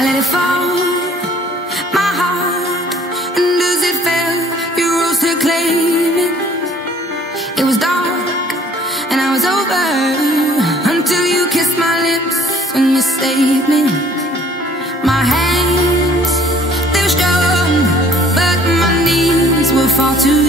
I let it fall, my heart, and as it fell, you rose to claim it. It was dark, and I was over, until you kissed my lips and you saved me. My hands, they were strong, but my knees were far too